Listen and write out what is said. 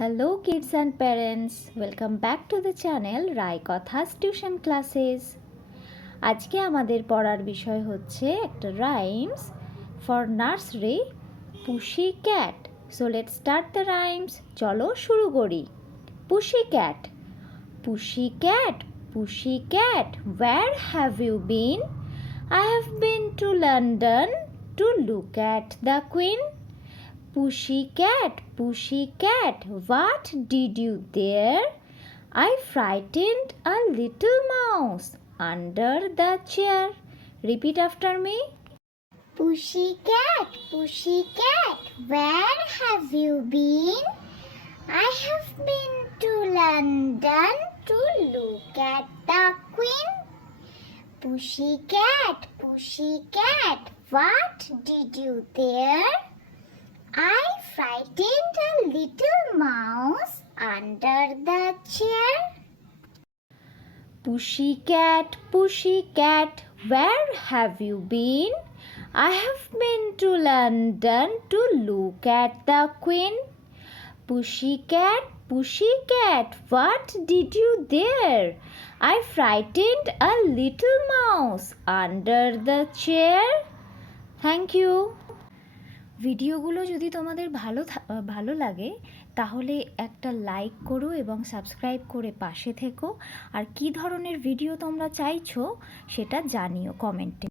Hello kids and parents, welcome back to the channel Rai Kotha's Tuition Classes. আজকে আমাদের পড়ার বিষয় হচ্ছে একটা rhymes for nursery pussy cat. So let's start the rhymes. চলো শুরু করি। Pussy cat, pussy cat, pussy cat, where have you been? I have been to London to look at the Queen. Pussy cat, what did you there? I frightened a little mouse under the chair. Repeat after me. Pussy cat, where have you been? I have been to London to look at the Queen. Pussy cat, what did you there? I frightened a little mouse under the chair. Pussy cat, where have you been? I have been to London to look at the Queen. Pussy cat, what did you there? I frightened a little mouse under the chair. Thank you. ভিডিওগুলো যদি তোমাদের ভালো লাগে তাহলে একটা লাইক করো এবং সাবস্ক্রাইব করে পাশে থেকো। আর কী ধরনের ভিডিও তোমরা চাইছো সেটা জানিও কমেন্টে।